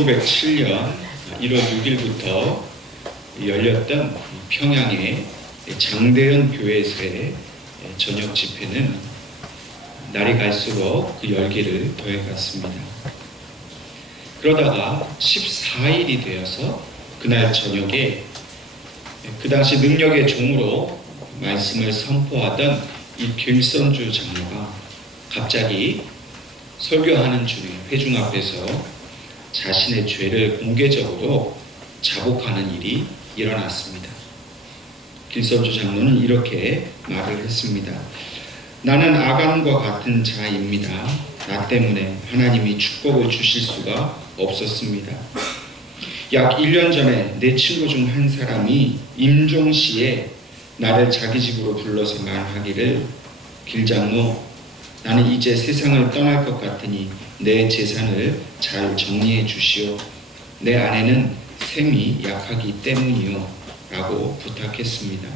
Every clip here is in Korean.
1907년 1월 6일부터 열렸던 평양의 장대현 교회에서의 저녁 집회는 날이 갈수록 그 열기를 더해갔습니다. 그러다가 14일이 되어서 그날 저녁에 그 당시 능력의 종으로 말씀을 선포하던 이 길선주 장로가 갑자기 설교하는 중에 회중 앞에서 자신의 죄를 공개적으로 자복하는 일이 일어났습니다. 길선주 장로는 이렇게 말을 했습니다. 나는 아간과 같은 자입니다. 나 때문에 하나님이 축복을 주실 수가 없었습니다. 약 1년 전에 내 친구 중 한 사람이 임종시에 나를 자기 집으로 불러서 말하기를 길장로, 나는 이제 세상을 떠날 것 같으니 내 재산을 잘 정리해 주시오. 내 아내는 셈이 약하기 때문이요. 라고 부탁했습니다.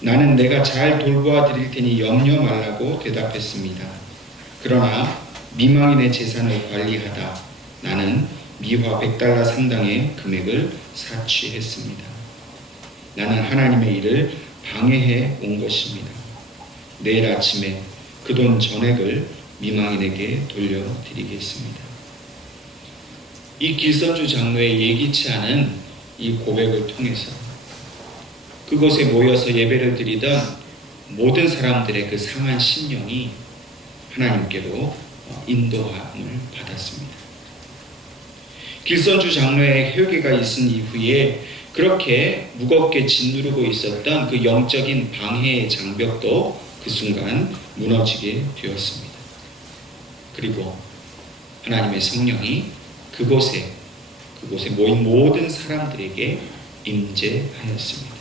나는 내가 잘 돌보아 드릴 테니 염려 말라고 대답했습니다. 그러나 미망인의 재산을 관리하다 나는 미화 100달러 상당의 금액을 사취했습니다. 나는 하나님의 일을 방해해 온 것입니다. 내일 아침에 그 돈 전액을 미망인에게 돌려드리겠습니다. 이 길선주 장로의 예기치 않은 이 고백을 통해서 그곳에 모여서 예배를 드리던 모든 사람들의 그 상한 심령이 하나님께로 인도함을 받았습니다. 길선주 장로의 회개가 있은 이후에 그렇게 무겁게 짓누르고 있었던 그 영적인 방해의 장벽도 그 순간 무너지게 되었습니다. 그리고 하나님의 성령이 그곳에 모인 모든 사람들에게 임재하였습니다.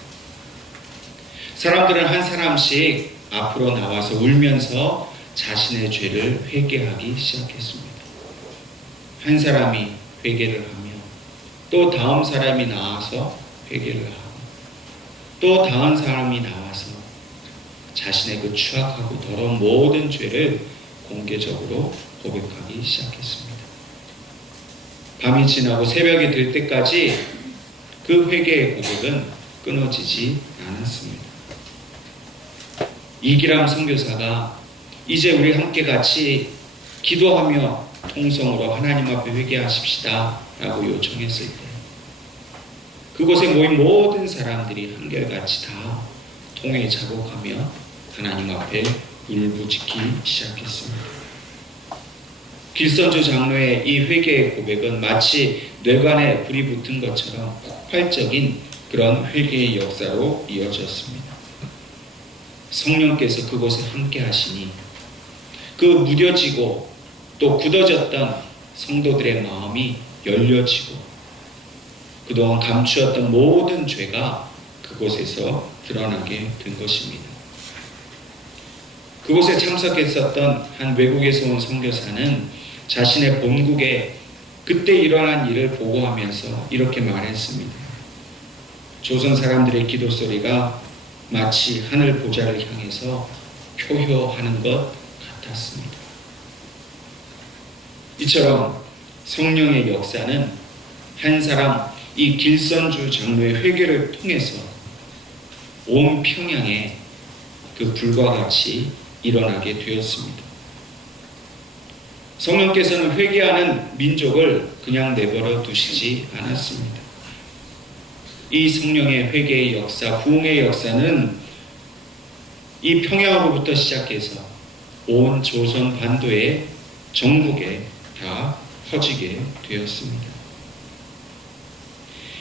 사람들은 한 사람씩 앞으로 나와서 울면서 자신의 죄를 회개하기 시작했습니다. 한 사람이 회개를 하며 또 다음 사람이 나와서 회개를 하고 또 다음 사람이 나와서 자신의 그 추악하고 더러운 모든 죄를 공개적으로 고백하기 시작했습니다. 밤이 지나고 새벽이 될 때까지 그 회개의 고백은 끊어지지 않았습니다. 이기람 선교사가 이제 우리 함께 같이 기도하며 통성으로 하나님 앞에 회개하십시다 라고 요청했을 때 그곳에 모인 모든 사람들이 한결같이 다 통에 자복하며 하나님 앞에 울부짖기 시작했습니다. 길선주 장로의 이 회개의 고백은 마치 뇌관에 불이 붙은 것처럼 폭발적인 그런 회개의 역사로 이어졌습니다. 성령께서 그곳에 함께 하시니 그 무뎌지고 또 굳어졌던 성도들의 마음이 열려지고 그동안 감추었던 모든 죄가 그곳에서 드러나게 된 것입니다. 그곳에 참석했었던 한 외국에서 온 선교사는 자신의 본국에 그때 일어난 일을 보고하면서 이렇게 말했습니다. 조선 사람들의 기도 소리가 마치 하늘 보좌를 향해서 표효하는 것 같았습니다. 이처럼 성령의 역사는 한 사람 이 길선주 장로의 회개를 통해서 온 평양에 그 불과 같이 일어나게 되었습니다. 성령께서는 회개하는 민족을 그냥 내버려 두시지 않았습니다. 이 성령의 회개의 역사, 부흥의 역사는 이 평양으로부터 시작해서 온 조선 반도의 전국에 다 퍼지게 되었습니다.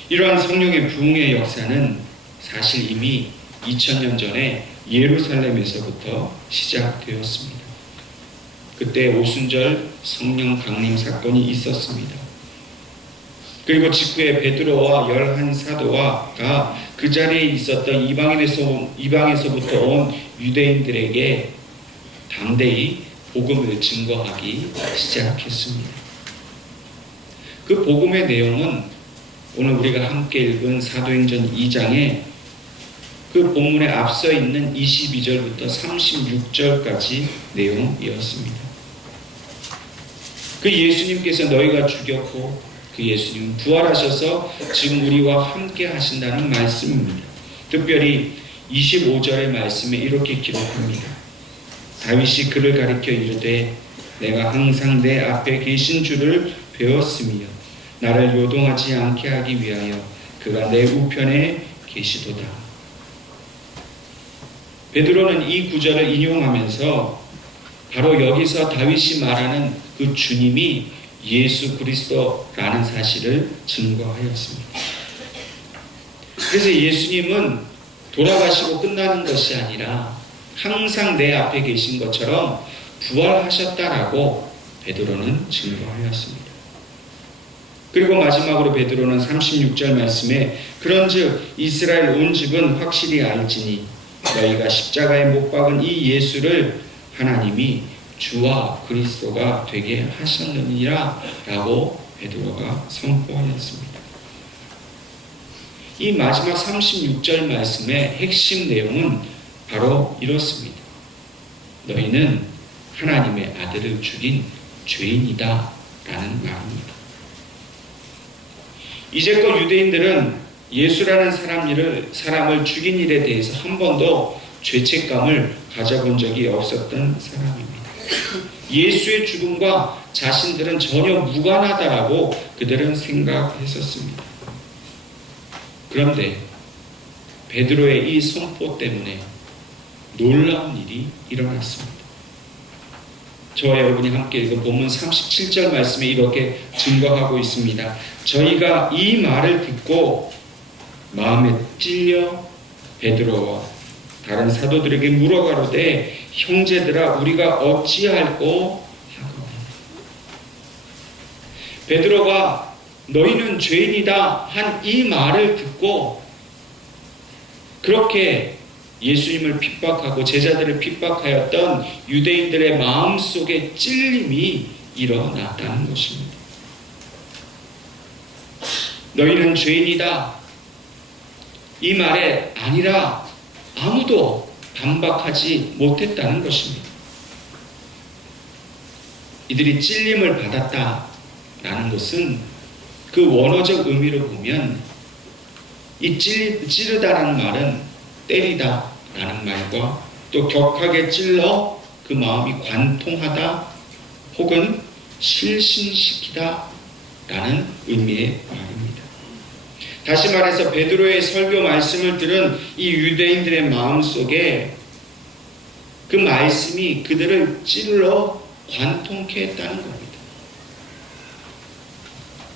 이러한 성령의 부흥의 역사는 사실 이미 2000년 전에 예루살렘에서부터 시작되었습니다. 그때 오순절 성령 강림 사건이 있었습니다. 그리고 직후에 베드로와 11사도가 그 자리에 있었던 이방에서부터 온 유대인들에게 담대히 복음을 증거하기 시작했습니다. 그 복음의 내용은 오늘 우리가 함께 읽은 사도행전 2장에 그 본문에 앞서 있는 22절부터 36절까지 내용이었습니다. 그 예수님께서 너희가 죽였고 그 예수님은 부활하셔서 지금 우리와 함께 하신다는 말씀입니다. 특별히 25절의 말씀에 이렇게 기록합니다. 다윗이 그를 가리켜 이르되 내가 항상 내 앞에 계신 줄을 배웠으며 나를 요동하지 않게 하기 위하여 그가 내 우편에 계시도다. 베드로는 이 구절을 인용하면서 바로 여기서 다윗이 말하는 그 주님이 예수 그리스도라는 사실을 증거하였습니다. 그래서 예수님은 돌아가시고 끝나는 것이 아니라 항상 내 앞에 계신 것처럼 부활하셨다라고 베드로는 증거하였습니다. 그리고 마지막으로 베드로는 36절 말씀에 그런즉 이스라엘 온 집은 확실히 알지니 너희가 십자가에 못 박은 이 예수를 하나님이 주와 그리스도가 되게 하셨느니라 라고 베드로가 선포하였습니다. 이 마지막 36절 말씀의 핵심 내용은 바로 이렇습니다. 너희는 하나님의 아들을 죽인 죄인이다 라는 말입니다. 이제껏 유대인들은 예수라는 사람을 죽인 일에 대해서 한 번도 죄책감을 가져본 적이 없었던 사람입니다. 예수의 죽음과 자신들은 전혀 무관하다라고 그들은 생각했었습니다. 그런데 베드로의 이 선포 때문에 놀라운 일이 일어났습니다. 저와 여러분이 함께 읽은 본문 37절 말씀에 이렇게 증거하고 있습니다. 저희가 이 말을 듣고 마음에 찔려 베드로와 다른 사도들에게 물어가로되 형제들아 우리가 어찌할꼬 하고 베드로가 너희는 죄인이다 한 이 말을 듣고 그렇게 예수님을 핍박하고 제자들을 핍박하였던 유대인들의 마음속에 찔림이 일어났다는 것입니다. 너희는 죄인이다 이 말에 아니라 아무도 반박하지 못했다는 것입니다. 이들이 찔림을 받았다라는 것은 그 원어적 의미로 보면 이 찌르다라는 말은 때리다라는 말과 또 격하게 찔러 그 마음이 관통하다 혹은 실신시키다라는 의미의 말입니다. 다시 말해서 베드로의 설교 말씀을 들은 이 유대인들의 마음속에 그 말씀이 그들을 찔러 관통케 했다는 겁니다.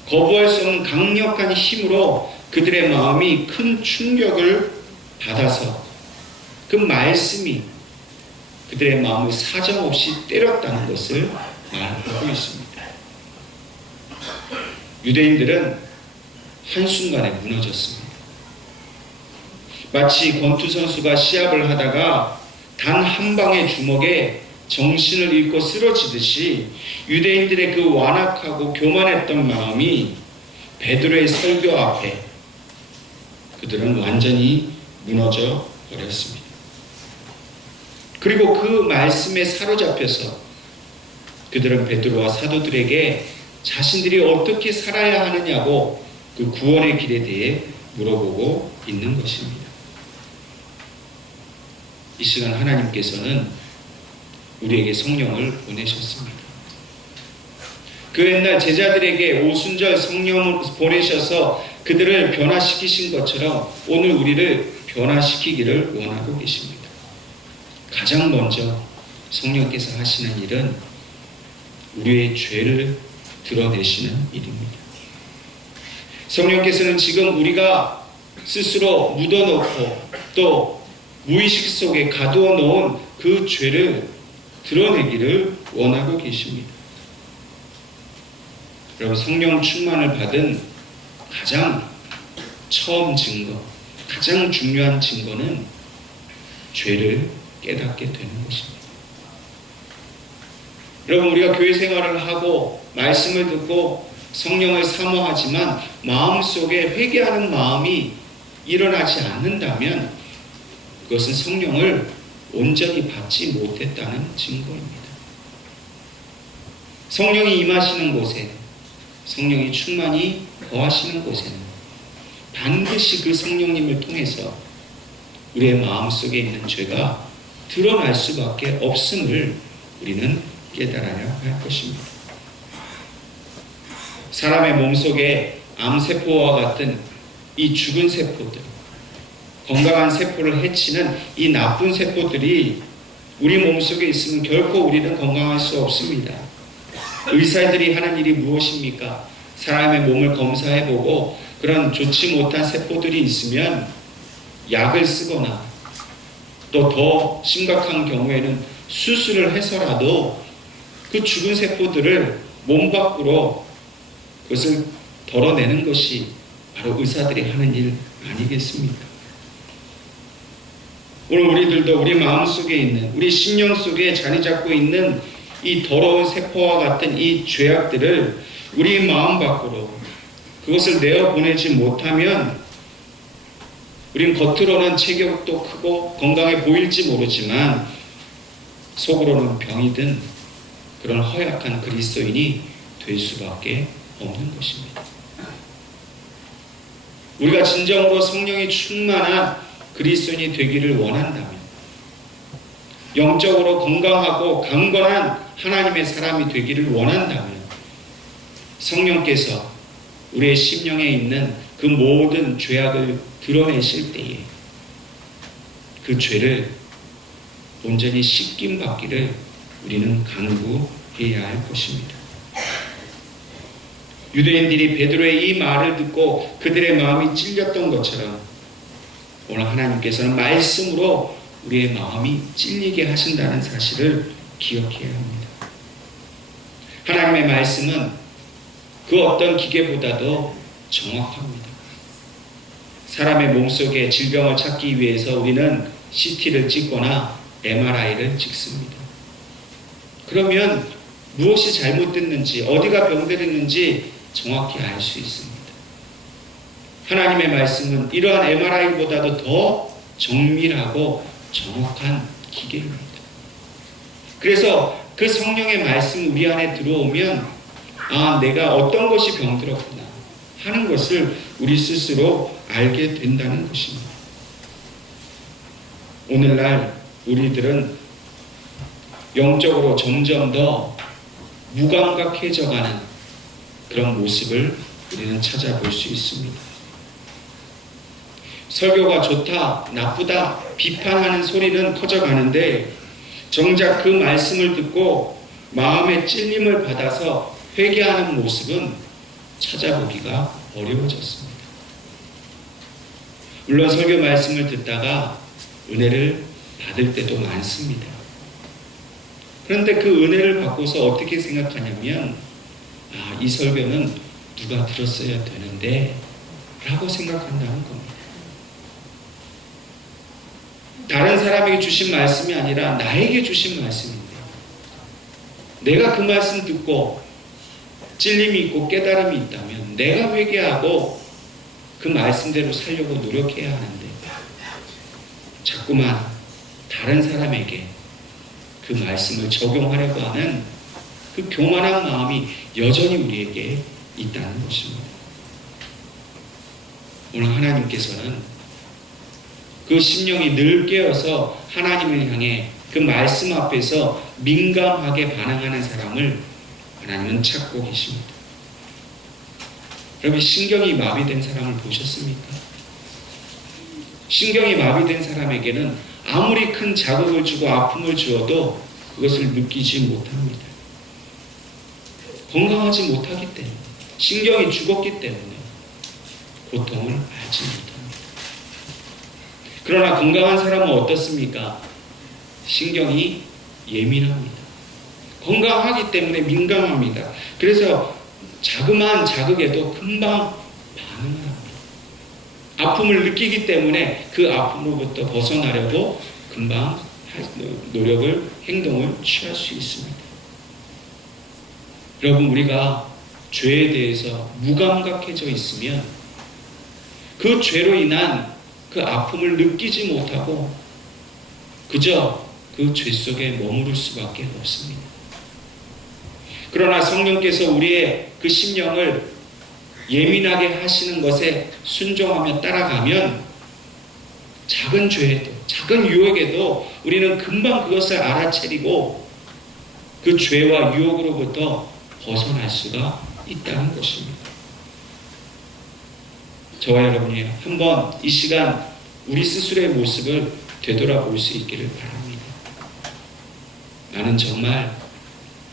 거부할 수 없는 강력한 힘으로 그들의 마음이 큰 충격을 받아서 그 말씀이 그들의 마음을 사정없이 때렸다는 것을 말하고 있습니다. 유대인들은 한순간에 무너졌습니다. 마치 권투 선수가 시합을 하다가 단 한 방의 주먹에 정신을 잃고 쓰러지듯이 유대인들의 그 완악하고 교만했던 마음이 베드로의 설교 앞에 그들은 완전히 무너져 버렸습니다. 그리고 그 말씀에 사로잡혀서 그들은 베드로와 사도들에게 자신들이 어떻게 살아야 하느냐고 그 구원의 길에 대해 물어보고 있는 것입니다. 이 시간 하나님께서는 우리에게 성령을 보내셨습니다. 그 옛날 제자들에게 오순절 성령을 보내셔서 그들을 변화시키신 것처럼 오늘 우리를 변화시키기를 원하고 계십니다. 가장 먼저 성령께서 하시는 일은 우리의 죄를 드러내시는 일입니다. 성령께서는 지금 우리가 스스로 묻어놓고 또 무의식 속에 가두어 놓은 그 죄를 드러내기를 원하고 계십니다. 여러분, 성령 충만을 받은 가장 처음 증거, 가장 중요한 증거는 죄를 깨닫게 되는 것입니다. 여러분, 우리가 교회 생활을 하고 말씀을 듣고 성령을 사모하지만 마음속에 회개하는 마음이 일어나지 않는다면 그것은 성령을 온전히 받지 못했다는 증거입니다. 성령이 임하시는 곳에, 성령이 충만히 거하시는 곳에는 반드시 그 성령님을 통해서 우리의 마음속에 있는 죄가 드러날 수밖에 없음을 우리는 깨달아야 할 것입니다. 사람의 몸속에 암세포와 같은 이 죽은 세포들, 건강한 세포를 해치는 이 나쁜 세포들이 우리 몸속에 있으면 결코 우리는 건강할 수 없습니다. 의사들이 하는 일이 무엇입니까? 사람의 몸을 검사해보고 그런 좋지 못한 세포들이 있으면 약을 쓰거나 또 더 심각한 경우에는 수술을 해서라도 그 죽은 세포들을 몸 밖으로 그것을 덜어내는 것이 바로 의사들이 하는 일 아니겠습니까? 오늘 우리들도 우리 마음속에 있는, 우리 심령 속에 자리 잡고 있는 이 더러운 세포와 같은 이 죄악들을 우리 마음 밖으로 그것을 내어보내지 못하면 우린 겉으로는 체격도 크고 건강해 보일지 모르지만 속으로는 병이 든 그런 허약한 그리스도인이 될 수밖에 없는 것입니다. 우리가 진정으로 성령이 충만한 그리스도인이 되기를 원한다면, 영적으로 건강하고 강건한 하나님의 사람이 되기를 원한다면 성령께서 우리의 심령에 있는 그 모든 죄악을 드러내실 때에 그 죄를 온전히 씻김 받기를 우리는 간구해야 할 것입니다. 유대인들이 베드로의 이 말을 듣고 그들의 마음이 찔렸던 것처럼 오늘 하나님께서는 말씀으로 우리의 마음이 찔리게 하신다는 사실을 기억해야 합니다. 하나님의 말씀은 그 어떤 기계보다도 정확합니다. 사람의 몸속에 질병을 찾기 위해서 우리는 CT를 찍거나 MRI를 찍습니다. 그러면 무엇이 잘못됐는지, 어디가 병들었는지 정확히 알 수 있습니다. 하나님의 말씀은 이러한 MRI보다도 더 정밀하고 정확한 기계입니다. 그래서 그 성령의 말씀이 우리 안에 들어오면 내가 어떤 것이 병들었구나 하는 것을 우리 스스로 알게 된다는 것입니다. 오늘날 우리들은 영적으로 점점 더 무감각해져가는 그런 모습을 우리는 찾아볼 수 있습니다. 설교가 좋다, 나쁘다, 비판하는 소리는 커져가는데 정작 그 말씀을 듣고 마음의 찔림을 받아서 회개하는 모습은 찾아보기가 어려워졌습니다. 물론 설교 말씀을 듣다가 은혜를 받을 때도 많습니다. 그런데 그 은혜를 받고서 어떻게 생각하냐면 이 설교는 누가 들었어야 되는데 라고 생각한다는 겁니다. 다른 사람에게 주신 말씀이 아니라 나에게 주신 말씀인데 내가 그 말씀 듣고 찔림이 있고 깨달음이 있다면 내가 회개하고 그 말씀대로 살려고 노력해야 하는데 자꾸만 다른 사람에게 그 말씀을 적용하려고 하는 그 교만한 마음이 여전히 우리에게 있다는 것입니다. 오늘 하나님께서는 그 심령이 늘 깨어서 하나님을 향해 그 말씀 앞에서 민감하게 반응하는 사람을 하나님은 찾고 계십니다. 여러분, 신경이 마비된 사람을 보셨습니까? 신경이 마비된 사람에게는 아무리 큰 자극을 주고 아픔을 주어도 그것을 느끼지 못합니다. 건강하지 못하기 때문에, 신경이 죽었기 때문에 고통을 알지 못합니다. 그러나 건강한 사람은 어떻습니까? 신경이 예민합니다. 건강하기 때문에 민감합니다. 그래서 자그마한 자극에도 금방 반응을 합니다. 아픔을 느끼기 때문에 그 아픔으로부터 벗어나려고 금방 노력을, 행동을 취할 수 있습니다. 여러분, 우리가 죄에 대해서 무감각해져 있으면 그 죄로 인한 그 아픔을 느끼지 못하고 그저 그 죄 속에 머무를 수밖에 없습니다. 그러나 성령께서 우리의 그 심령을 예민하게 하시는 것에 순종하며 따라가면 작은 죄에도, 작은 유혹에도 우리는 금방 그것을 알아채리고 그 죄와 유혹으로부터 벗어날 수가 있다는 것입니다. 저와 여러분이 한번 이 시간 우리 스스로의 모습을 되돌아볼 수 있기를 바랍니다. 나는 정말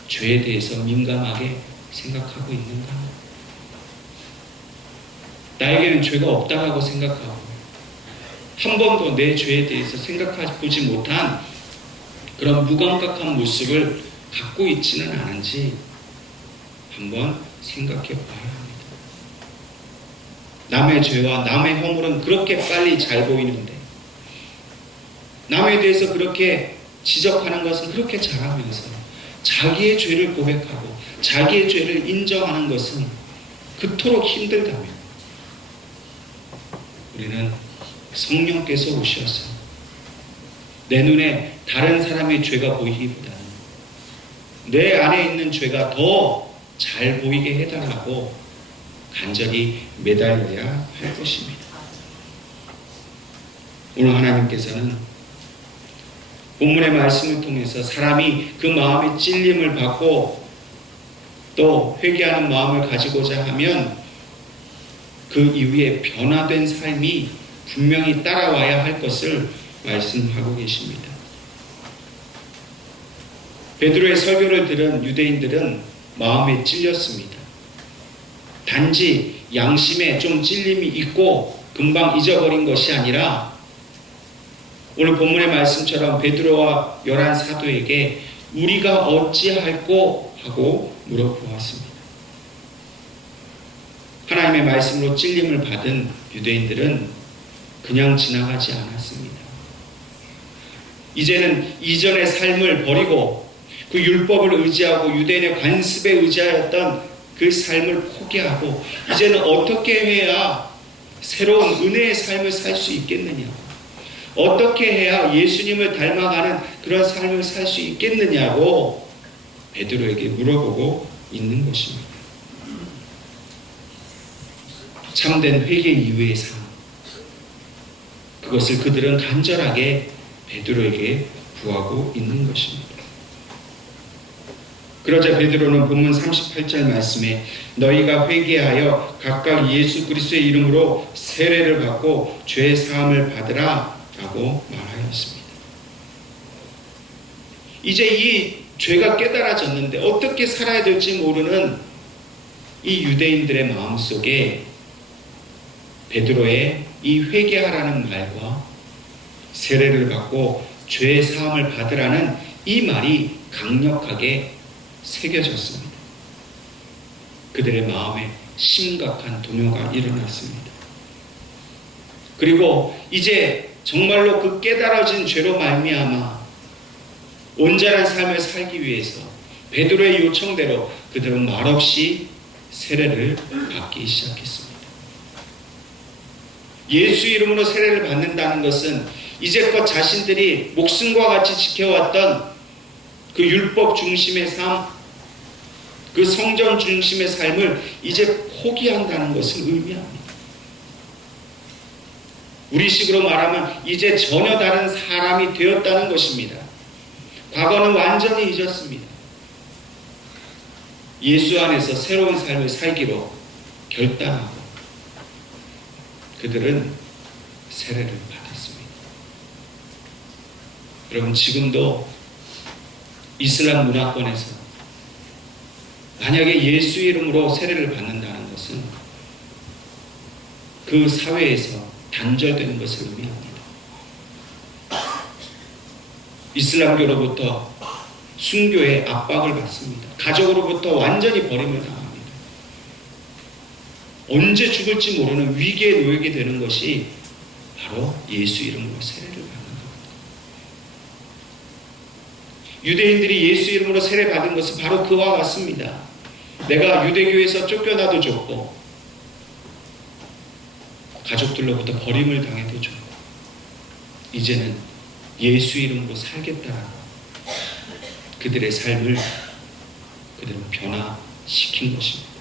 죄에 대해서 민감하게 생각하고 있는가? 나에게는 죄가 없다라고 생각하고 한 번도 내 죄에 대해서 생각해보지 못한 그런 무감각한 모습을 갖고 있지는 않은지 한번 생각해 봐야 합니다. 남의 죄와 남의 허물은 그렇게 빨리 잘 보이는데 남에 대해서 그렇게 지적하는 것은 그렇게 잘하면서 자기의 죄를 고백하고 자기의 죄를 인정하는 것은 그토록 힘들다면 우리는 성령께서 오셔서 내 눈에 다른 사람의 죄가 보이기보다는 내 안에 있는 죄가 더 잘 보이게 해달라고 간절히 매달려야 할 것입니다. 오늘 하나님께서는 본문의 말씀을 통해서 사람이 그 마음의 찔림을 받고 또 회개하는 마음을 가지고자 하면 그 이후에 변화된 삶이 분명히 따라와야 할 것을 말씀하고 계십니다. 베드로의 설교를 들은 유대인들은 마음에 찔렸습니다. 단지 양심에 좀 찔림이 있고 금방 잊어버린 것이 아니라 오늘 본문의 말씀처럼 베드로와 11 사도에게 우리가 어찌할꼬 하고 물어보았습니다. 하나님의 말씀으로 찔림을 받은 유대인들은 그냥 지나가지 않았습니다. 이제는 이전의 삶을 버리고 그 율법을 의지하고 유대인의 관습에 의지하였던 그 삶을 포기하고 이제는 어떻게 해야 새로운 은혜의 삶을 살 수 있겠느냐, 어떻게 해야 예수님을 닮아가는 그런 삶을 살 수 있겠느냐고 베드로에게 물어보고 있는 것입니다. 참된 회개 이후의 삶, 그것을 그들은 간절하게 베드로에게 구하고 있는 것입니다. 그러자 베드로는 본문 38절 말씀에 너희가 회개하여 각각 예수 그리스도의 이름으로 세례를 받고 죄 사함을 받으라 라고 말하였습니다. 이제 이 죄가 깨달아졌는데 어떻게 살아야 될지 모르는 이 유대인들의 마음속에 베드로의 이 회개하라는 말과 세례를 받고 죄 사함을 받으라는 이 말이 강력하게 새겨졌습니다. 그들의 마음에 심각한 동요가 일어났습니다. 그리고 이제 정말로 그 깨달아진 죄로 말미암아 온전한 삶을 살기 위해서 베드로의 요청대로 그들은 말없이 세례를 받기 시작했습니다. 예수 이름으로 세례를 받는다는 것은 이제껏 자신들이 목숨과 같이 지켜왔던 그 율법 중심의 삶, 그 성전 중심의 삶을 이제 포기한다는 것을 의미합니다. 우리식으로 말하면 이제 전혀 다른 사람이 되었다는 것입니다. 과거는 완전히 잊었습니다. 예수 안에서 새로운 삶을 살기로 결단하고 그들은 세례를 받았습니다. 여러분, 지금도 이슬람 문화권에서 만약에 예수 이름으로 세례를 받는다는 것은 그 사회에서 단절되는 것을 의미합니다. 이슬람교로부터 순교의 압박을 받습니다. 가족으로부터 완전히 버림을 당합니다. 언제 죽을지 모르는 위기에 놓이게 되는 것이 바로 예수 이름으로 세례를 받는 겁니다. 유대인들이 예수 이름으로 세례 받은 것은 바로 그와 같습니다. 내가 유대교에서 쫓겨나도 좋고 가족들로부터 버림을 당해도 좋고 이제는 예수 이름으로 살겠다라고 그들의 삶을 그들은 변화시킨 것입니다.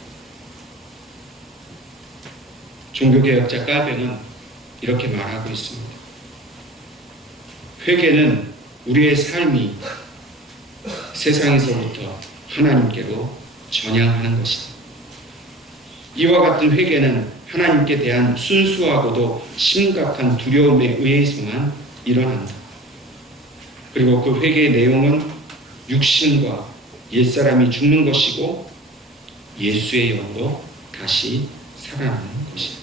종교개혁자 깔뱅은 이렇게 말하고 있습니다. 회개는 우리의 삶이 세상에서부터 하나님께로 전향하는 것이다. 이와 같은 회개는 하나님께 대한 순수하고도 심각한 두려움에 의해서만 일어난다. 그리고 그 회개의 내용은 육신과 옛사람이 죽는 것이고 예수의 영으로 다시 살아나는 것이다.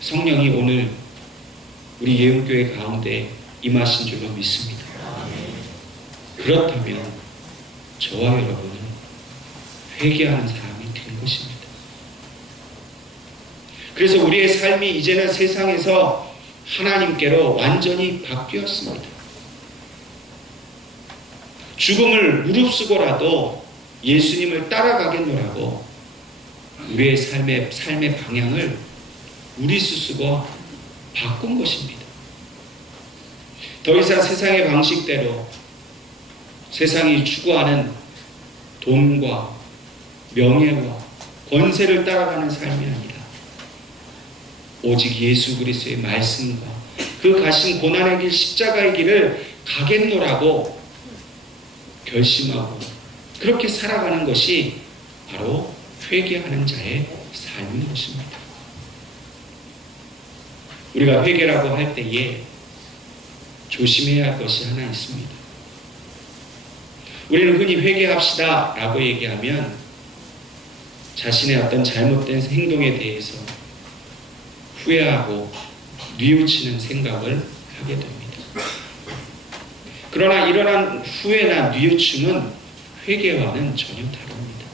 성령이 오늘 우리 예은교회 가운데 임하신 줄로 믿습니다. 그렇다면 저와 여러분은 회개하는 사람이 된 것입니다. 그래서 우리의 삶이 이제는 세상에서 하나님께로 완전히 바뀌었습니다. 죽음을 무릅쓰고라도 예수님을 따라가겠노라고 우리의 삶의 방향을 우리 스스로 바꾼 것입니다. 더 이상 세상의 방식대로 세상이 추구하는 돈과 명예와 권세를 따라가는 삶이 아니라 오직 예수 그리스도의 말씀과 그 가신 고난의 길 십자가의 길을 가겠노라고 결심하고 그렇게 살아가는 것이 바로 회개하는 자의 삶인 것입니다. 우리가 회개라고 할 때에 조심해야 할 것이 하나 있습니다. 우리는 흔히 회개합시다 라고 얘기하면 자신의 어떤 잘못된 행동에 대해서 후회하고 뉘우치는 생각을 하게 됩니다. 그러나 일어난 후회나 뉘우침은 회개와는 전혀 다릅니다.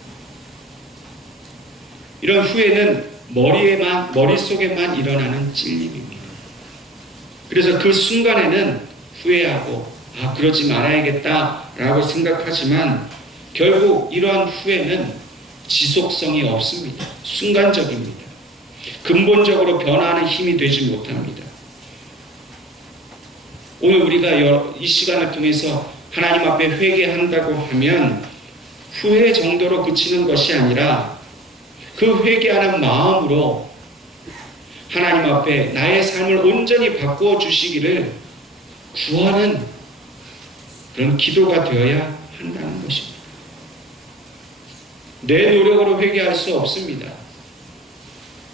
이런 후회는 머릿속에만 일어나는 찔림입니다. 그래서 그 순간에는 후회하고 그러지 말아야겠다라고 생각하지만 결국 이러한 후회는 지속성이 없습니다. 순간적입니다. 근본적으로 변화하는 힘이 되지 못합니다. 오늘 우리가 이 시간을 통해서 하나님 앞에 회개한다고 하면 후회 정도로 그치는 것이 아니라 그 회개하는 마음으로 하나님 앞에 나의 삶을 온전히 바꾸어 주시기를 구하는 그런 기도가 되어야 한다는 것입니다. 내 노력으로 회개할 수 없습니다.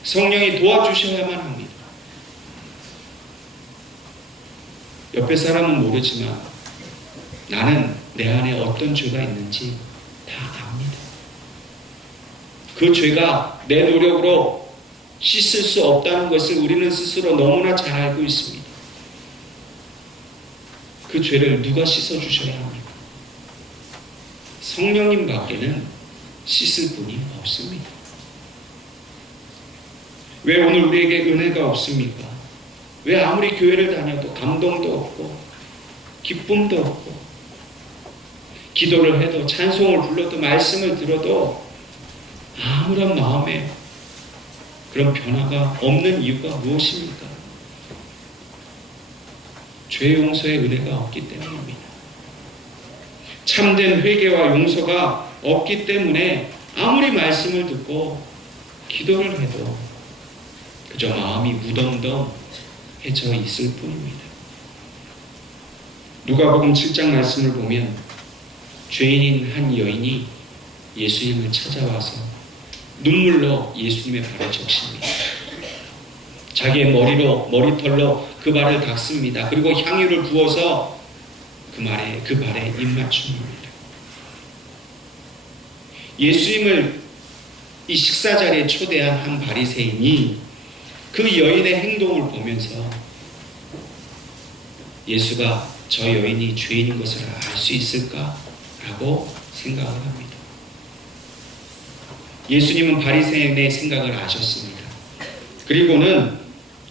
성령이 도와주셔야만 합니다. 옆에 사람은 모르지만 나는 내 안에 어떤 죄가 있는지 다 압니다. 그 죄가 내 노력으로 씻을 수 없다는 것을 우리는 스스로 너무나 잘 알고 있습니다. 그 죄를 누가 씻어주셔야 합니까? 성령님 밖에는 씻을 분이 없습니다. 왜 오늘 우리에게 은혜가 없습니까? 왜 아무리 교회를 다녀도 감동도 없고 기쁨도 없고 기도를 해도 찬송을 불러도 말씀을 들어도 아무런 마음에 그런 변화가 없는 이유가 무엇입니까? 죄 용서의 은혜가 없기 때문입니다. 참된 회개와 용서가 없기 때문에 아무리 말씀을 듣고 기도를 해도 그저 마음이 무덤덤해져 있을 뿐입니다. 누가복음 7장 말씀을 보면 죄인인 한 여인이 예수님을 찾아와서 눈물로 예수님의 발을 적십니다. 자기의 머리털로 그 발을 닦습니다. 그리고 향유를 부어서 그 발에 입맞춥니다. 예수님을 이 식사 자리에 초대한 한 바리새인이 그 여인의 행동을 보면서 예수가 저 여인이 죄인인 것을 알 수 있을까라고 생각을 합니다. 예수님은 바리새인의 생각을 아셨습니다. 그리고는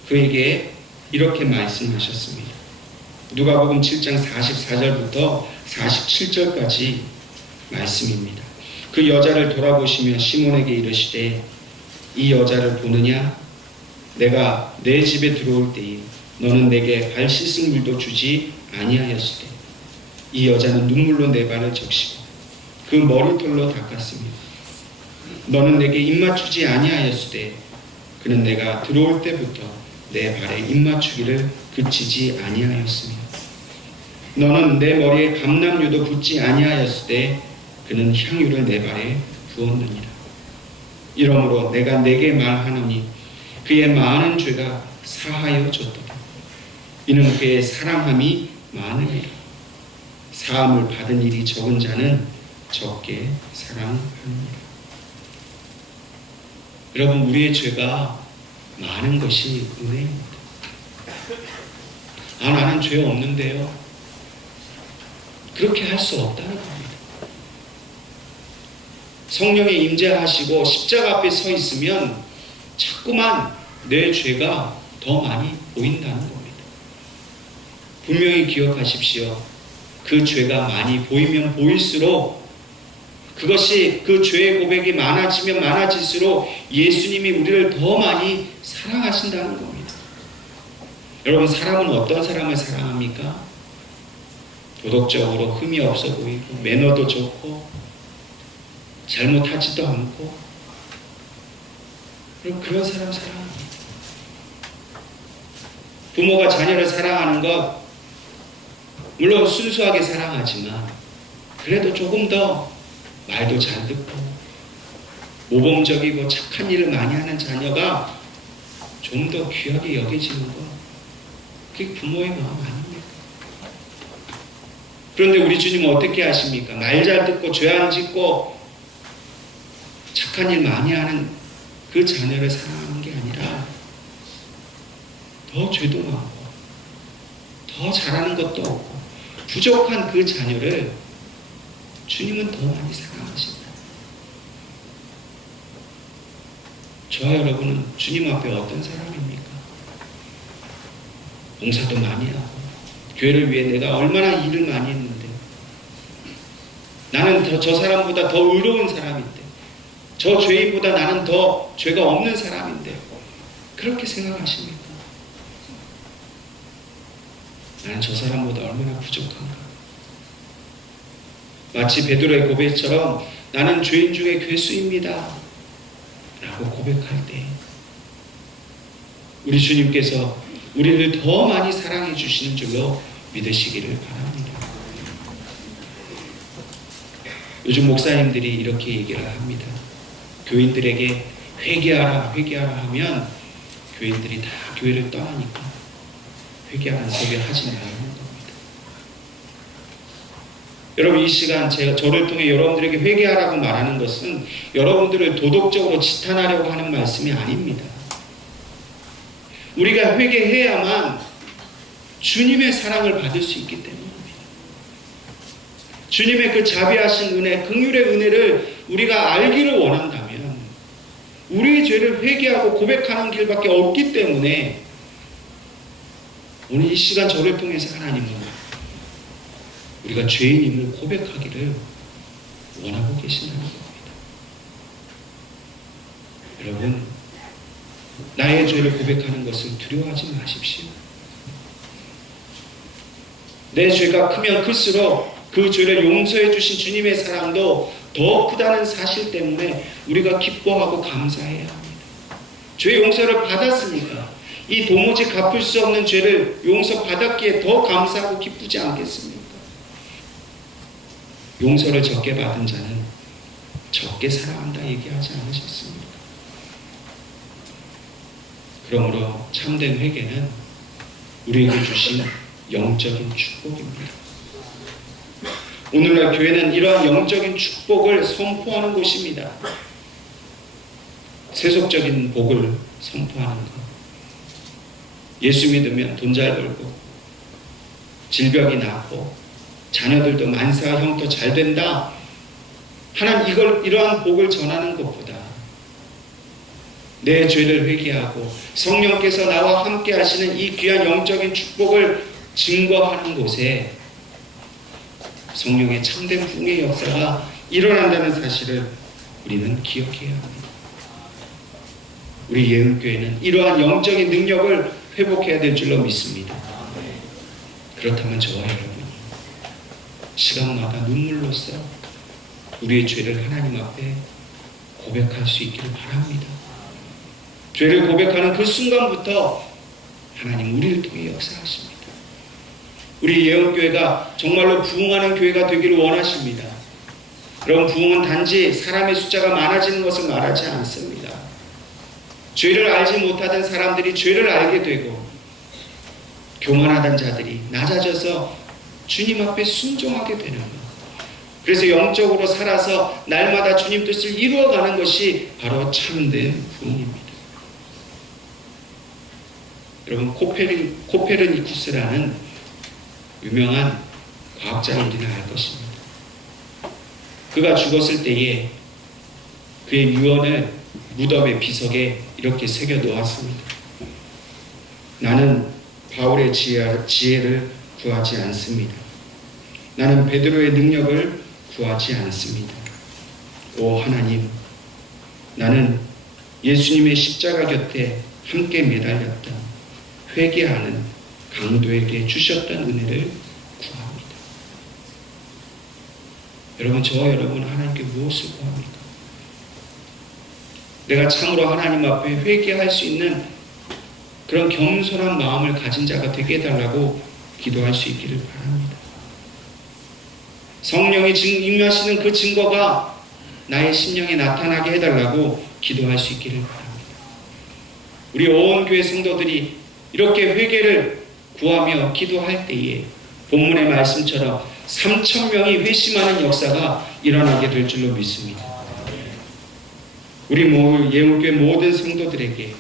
그에게 이렇게 말씀하셨습니다. 누가복음 7장 44절부터 47절까지 말씀입니다. 그 여자를 돌아보시며 시몬에게 이르시되 이 여자를 보느냐? 내가 내 집에 들어올 때에 너는 내게 발 씻을 물도 주지 아니하였으되 이 여자는 눈물로 내 발을 적시고 그 머리털로 닦았습니다. 너는 내게 입맞추지 아니하였으되 그는 내가 들어올 때부터 내 발에 입맞추기를 그치지 아니하였으며 너는 내 머리에 감람유도 붓지 아니하였으되 그는 향유를 내 발에 부었느니라. 이러므로 내가 내게 말하노니 그의 많은 죄가 사하여졌도다. 이는 그의 사랑함이 많으니라. 사함을 받은 일이 적은 자는 적게 사랑합니다. 여러분, 우리의 죄가 많은 것이 은혜입니다. 나는 죄 없는데요. 그렇게 할 수 없다는 겁니다. 성령이 임재하시고 십자가 앞에 서 있으면 자꾸만 내 죄가 더 많이 보인다는 겁니다. 분명히 기억하십시오. 그 죄가 많이 보이면 보일수록 그것이 그 죄의 고백이 많아지면 많아질수록 예수님이 우리를 더 많이 사랑하신다는 겁니다. 여러분, 사람은 어떤 사람을 사랑합니까? 도덕적으로 흠이 없어 보이고 매너도 좋고 잘못하지도 않고 그런 사람 사랑합니다. 부모가 자녀를 사랑하는 것 물론 순수하게 사랑하지만 그래도 조금 더 말도 잘 듣고 모범적이고 착한 일을 많이 하는 자녀가 좀 더 귀하게 여겨지는 것, 그게 부모의 마음 아닙니까? 그런데 우리 주님은 어떻게 하십니까? 말 잘 듣고 죄 안 짓고 착한 일 많이 하는 그 자녀를 사랑하는 게 아니라 더 죄도 많고 더 잘하는 것도 없고 부족한 그 자녀를 주님은 더 많이 사랑하신다. 저와 여러분은 주님 앞에 어떤 사람입니까? 봉사도 많이 하고 교회를 위해 내가 얼마나 일을 많이 했는데 나는 저 사람보다 더 의로운 사람인데 저 죄인보다 나는 더 죄가 없는 사람인데 그렇게 생각하십니까? 나는 저 사람보다 얼마나 부족한가? 마치 베드로의 고백처럼 나는 죄인 중에 괴수입니다 라고 고백할 때 우리 주님께서 우리를 더 많이 사랑해 주시는 줄로 믿으시기를 바랍니다. 요즘 목사님들이 이렇게 얘기를 합니다. 교인들에게 회개하라 회개하라 하면 교인들이 다 교회를 떠나니까 회개하라는 소리 하지 말라는 겁니다. 여러분, 이 시간 저를 통해 여러분들에게 회개하라고 말하는 것은 여러분들을 도덕적으로 지탄하려고 하는 말씀이 아닙니다. 우리가 회개해야만 주님의 사랑을 받을 수 있기 때문입니다. 주님의 그 자비하신 은혜, 긍휼의 은혜를 우리가 알기를 원한다면 우리의 죄를 회개하고 고백하는 길밖에 없기 때문에 오늘 이 시간 저를 통해서 하나님은 우리가 죄인임을 고백하기를 원하고 계신다는 겁니다. 여러분, 나의 죄를 고백하는 것을 두려워하지 마십시오. 내 죄가 크면 클수록 그 죄를 용서해 주신 주님의 사랑도 더 크다는 사실 때문에 우리가 기뻐하고 감사해야 합니다. 죄 용서를 받았으니까 이 도무지 갚을 수 없는 죄를 용서받았기에 더 감사하고 기쁘지 않겠습니까? 용서를 적게 받은 자는 적게 사랑한다 얘기하지 않으셨습니까? 그러므로 참된 회개는 우리에게 주신 영적인 축복입니다. 오늘날 교회는 이러한 영적인 축복을 선포하는 곳입니다. 세속적인 복을 선포하는 것. 예수 믿으면 돈 잘 벌고 질병이 낫고 자녀들도 만사 형도 잘 된다 하는 이러한 복을 전하는 것보다 내 죄를 회개하고 성령께서 나와 함께 하시는 이 귀한 영적인 축복을 증거하는 곳에 성령의 참된 풍의 역사가 일어난다는 사실을 우리는 기억해야 합니다. 우리 예은교회는 이러한 영적인 능력을 회복해야 될 줄로 믿습니다. 그렇다면 저와 여러분이 시간마다 눈물로써 우리의 죄를 하나님 앞에 고백할 수 있기를 바랍니다. 죄를 고백하는 그 순간부터 하나님 우리를 통해 역사하십니다. 우리 예언교회가 정말로 부흥하는 교회가 되기를 원하십니다. 여러분, 부흥은 단지 사람의 숫자가 많아지는 것을 말하지 않습니다. 죄를 알지 못하던 사람들이 죄를 알게 되고, 교만하던 자들이 낮아져서 주님 앞에 순종하게 되는 것. 그래서 영적으로 살아서 날마다 주님 뜻을 이루어가는 것이 바로 참된 부흥입니다. 여러분, 코페르니쿠스라는 유명한 과학자를 우리는 알 것입니다. 그가 죽었을 때에 그의 유언을 무덤의 비석에 이렇게 새겨 놓았습니다. 나는 바울의 지혜를 구하지 않습니다. 나는 베드로의 능력을 구하지 않습니다. 오 하나님, 나는 예수님의 십자가 곁에 함께 매달렸던 회개하는 강도에게 주셨던 은혜를 구합니다. 여러분, 저와 여러분 하나님께 무엇을 구합니까? 내가 참으로 하나님 앞에 회개할 수 있는 그런 겸손한 마음을 가진 자가 되게 해달라고 기도할 수 있기를 바랍니다. 성령이 임하시는 그 증거가 나의 심령에 나타나게 해달라고 기도할 수 있기를 바랍니다. 우리 온 교회 성도들이 이렇게 회개를 구하며 기도할 때에 본문의 말씀처럼 3,000명이 회심하는 역사가 일어나게 될 줄로 믿습니다. 우리 예물교회 모든 성도들에게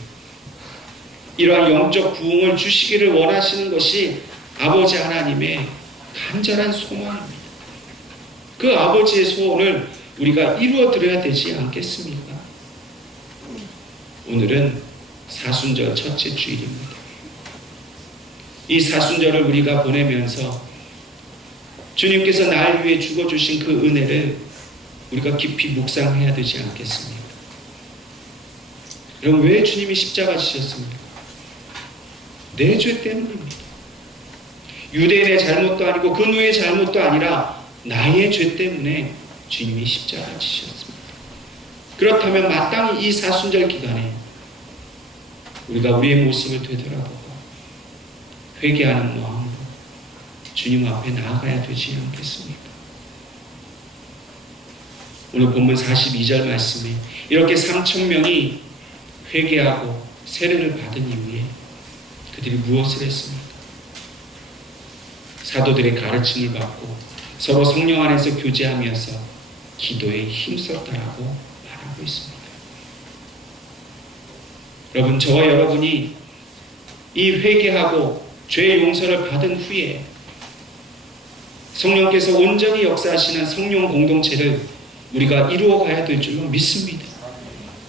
이러한 영적 부흥을 주시기를 원하시는 것이 아버지 하나님의 간절한 소망입니다. 그 아버지의 소원을 우리가 이루어드려야 되지 않겠습니까? 오늘은 사순절 첫째 주일입니다. 이 사순절을 우리가 보내면서 주님께서 날 위해 죽어주신 그 은혜를 우리가 깊이 묵상해야 되지 않겠습니까? 여러분, 왜 주님이 십자가 지셨습니까? 내 죄 때문입니다. 유대인의 잘못도 아니고 그 누의 잘못도 아니라 나의 죄 때문에 주님이 십자가 지셨습니다. 그렇다면 마땅히 이 사순절 기간에 우리가 우리의 모습을 되돌아보고 회개하는 마음으로 주님 앞에 나아가야 되지 않겠습니까? 오늘 본문 42절 말씀에 이렇게 3,000명이 회개하고 세례를 받은 이후에 그들이 무엇을 했습니까? 사도들의 가르침을 받고 서로 성령 안에서 교제하면서 기도에 힘썼다라고 말하고 있습니다. 여러분, 저와 여러분이 이 회개하고 죄의 용서를 받은 후에 성령께서 온전히 역사하시는 성령 공동체를 우리가 이루어가야 될 줄로 믿습니다.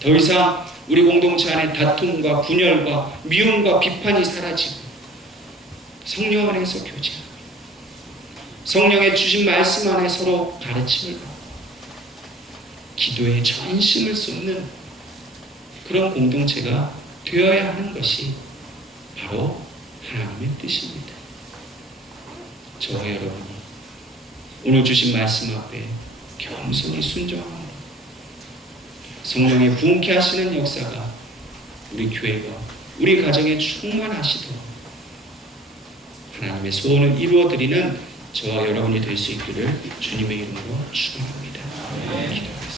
더 이상 우리 공동체 안에 다툼과 분열과 미움과 비판이 사라지고 성령 안에서 교제하고 성령의 주신 말씀 안에 서로 가르침을 받고 기도에 전심을 쏟는 그런 공동체가 되어야 하는 것이 바로 하나님의 뜻입니다. 저와 여러분이 오늘 주신 말씀 앞에 겸손히 순종합니다. 성령의 부흥케 하시는 역사가 우리 교회와 우리 가정에 충만하시도록 하나님의 소원을 이루어드리는 저와 여러분이 될 수 있기를 주님의 이름으로 축원합니다. 기도하겠습니다.